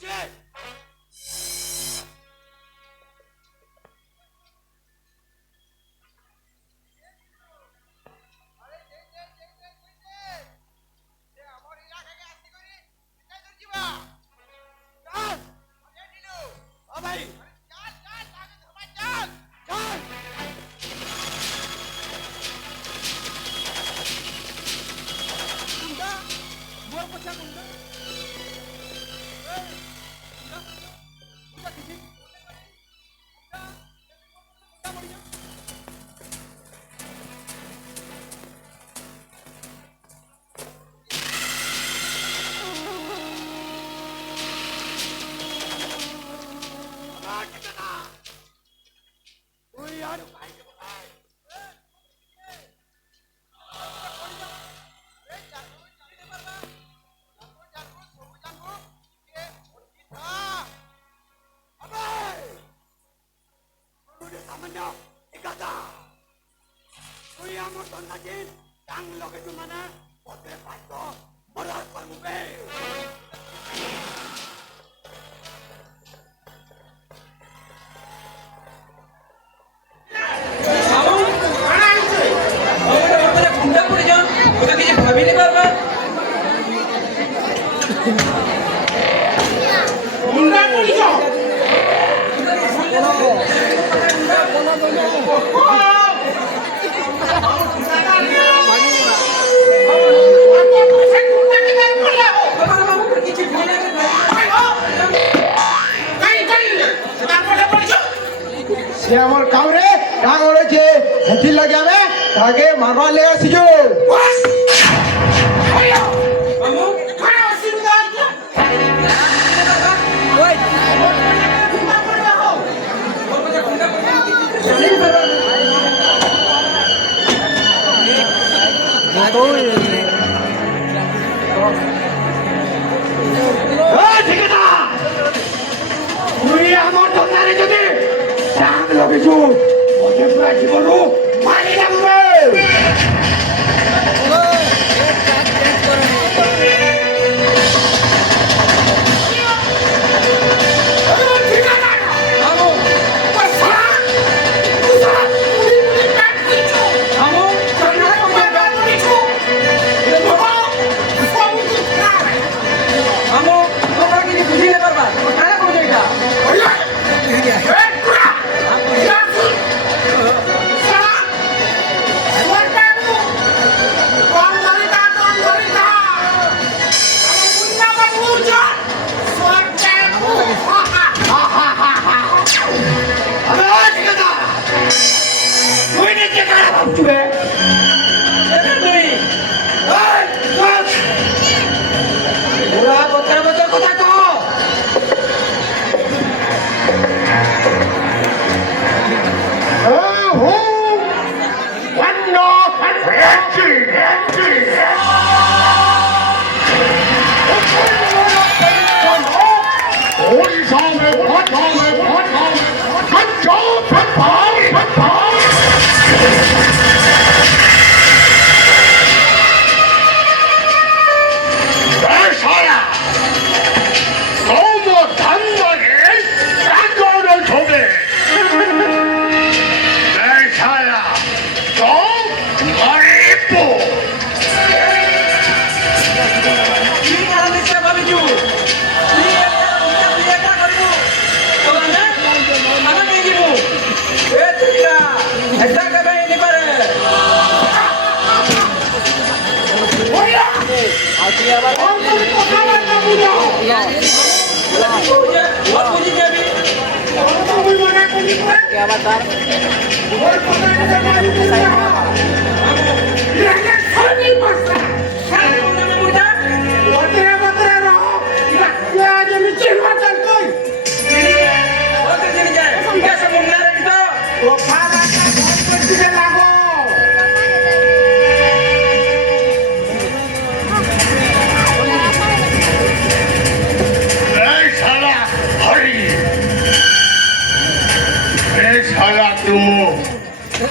পড়ছে। ভাই मोर पछा गुंडा गुंडा किसी गुंडा गुंडा मर जा ना कितना कोई यार भाई के भाई সে আমার কাউরে রাগ হয়েছে হেতির লাগে আমি তাকে মারবার লেগে আসিছো তুই আমার দোকানে যদি চাঁদ লগেছো ওকে পুরা জীবন মারি যাবে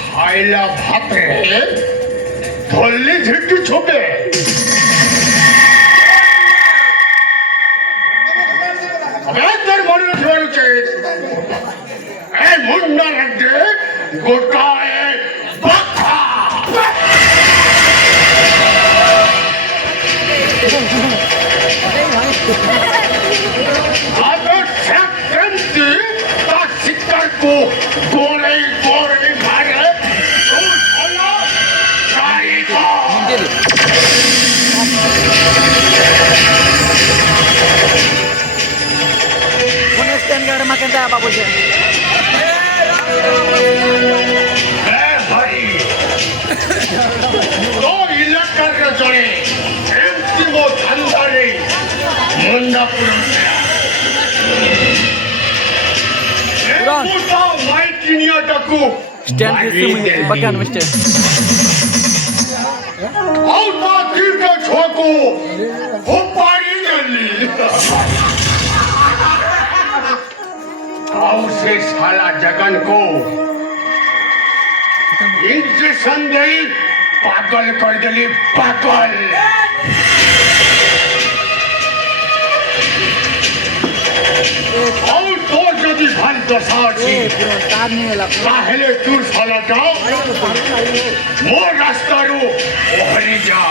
খাইলা ভাতে ধরলি ঝিটু ছোটে अबे तर मनु ठेवूचे ए मुंडा रड्डे गोटाए बक्का आता शक्ति ता शिकार को गोरे गोरे मारे तो साला जाएगा Makan tak apa bos? भाई तो इलाका के जोड़े एमसी वो धंधा नहीं मुंडापुरम से मुंडा माइटिनिया तकु Stand di makan mesti. औता तीर्थ छोको उपाड़ी जल्दी आओ से साला जगन को इंजेक्शन दे पागल कर दिली पागल और तो यदि भल दशा छी ताहले तू साला जाओ मोर रास्ता रो ओहरी जा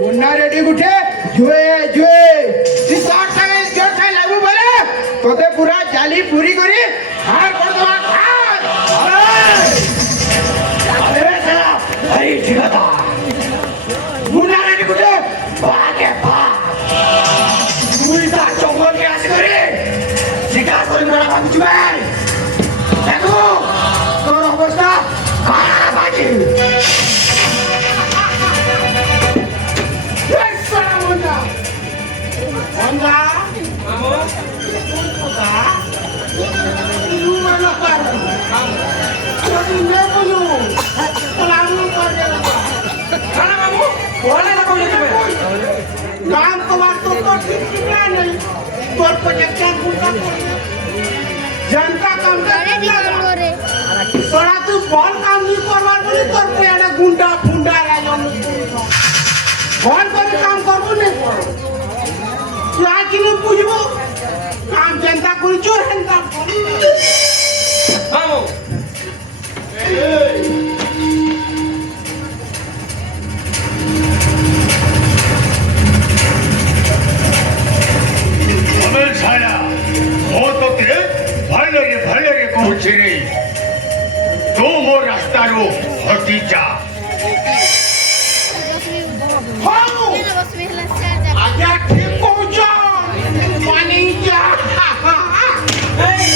मुन्ना रेडी गुठे जुए जुए सिसाट टाइम जोर से लागू बोले तोते पूरा जाली पूरी करी हार कर दो हार अरे साला अरे ठिकादा मुन्ना रेडी गुठे भागे भाग पूरी सा चौंगल के आसे करी शिकार करी मेरा बाबू जुए देखो तोर अवस्था खराब बाजी Honda, kamu, Honda, lu mana baru? Kamu ni pulu, pelamu kerja apa? Mana kamu? Boleh tak kamu jadi? Kamu keluar tu pergi mana? Berpenyakitan bukan? Jangka kamu tak? Soalnya tu bol kamu korban boleh terpilih ada gunda gunda yang bol beri kamu korban ni. Lagi ni pujimu, kamu jangan kuncur hendak. Kamu. Amel saya, mau tu ke? Bhalare kau ciri. Tu mau rasta ro hati ja. Kamu. Ada tipu ja, wanita. Hey,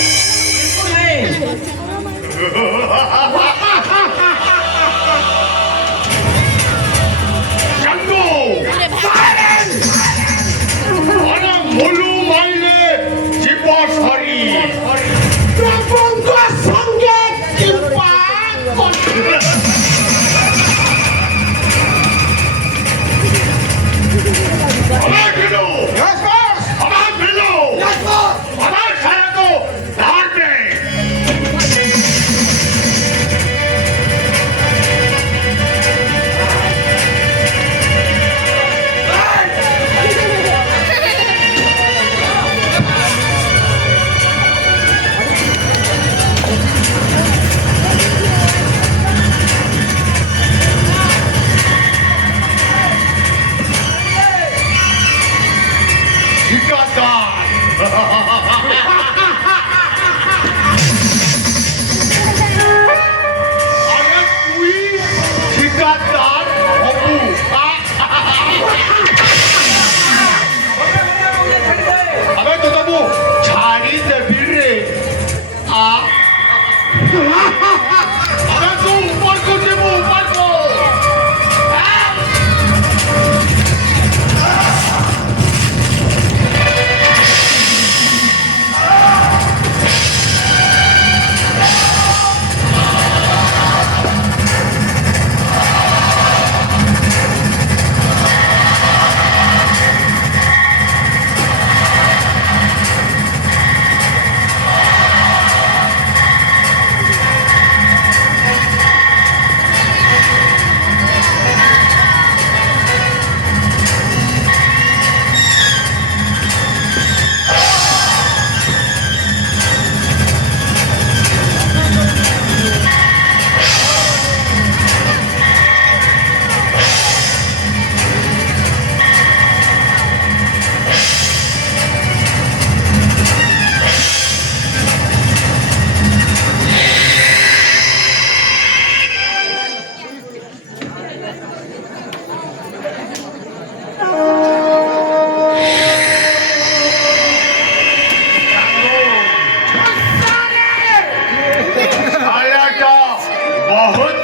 अबे तुझा तू झाडी जबीर रे आ अबे तू ऊपर को चिमू ऊपर को आयाटा बहुत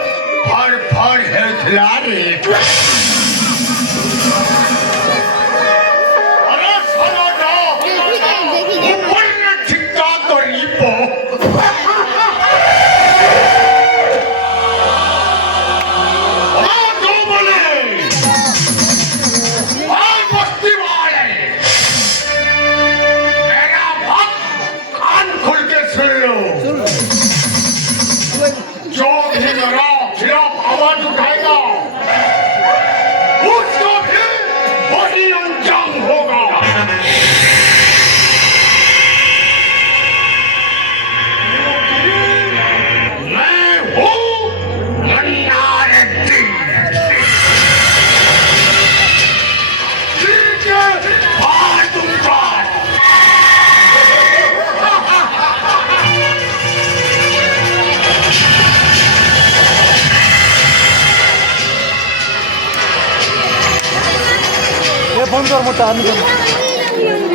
फड़ हेल्थला रे अरे सराटा ऊपर ठिका करीबो जो बोले बस्ती वाले मेरा भक्त कान खोल के सुन लो जो भी मेरा खिलाफ आवाज उठाएगा उसको भी वही अंजाम होगा मैं हूँ मन्ना रेड्डी दिल के फाड़ दूंगा हे फोन कर मोठा आम्ही